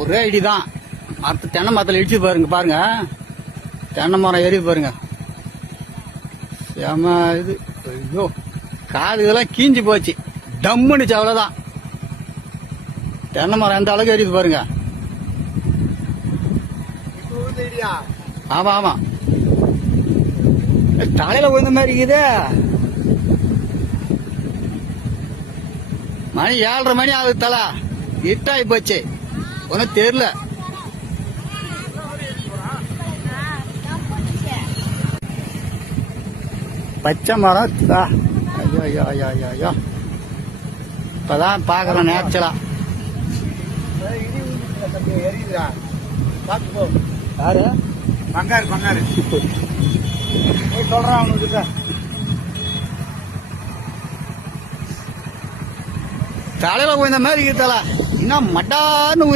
ஒரே ஐடிதான். தென்னை மரத்தில் இடிச்சு பாருங்க. தென்னை மரம் ஏறி பாருங்க. ஏமா இது ஐயோ காது இதெல்லாம் கீஞ்சி போச்சு. டம்முனுச்சு அவ்வளவுதான். தென்னை மரம் எந்த அளவுக்கு ஏறிது பாருங்க. ஆமா ஆமா தலையில விழுந்த மாதிரி இருக்குது. மணி 7:30 மணி ஆகுது. தலா இருட்டாகி போச்சு. ஒன்னும் தெரியல. பச்சை மரம். ஐயோ ஐயோ ஐயோ ஐயோ ஐயோ இப்பதான் பாக்குறோம் நேச்சலா. யாரு பங்காரு சொல்றான் அவனுக்கு. தலையில போய் இந்த மாதிரி இருக்குதா இன்னும் மட்டான்னு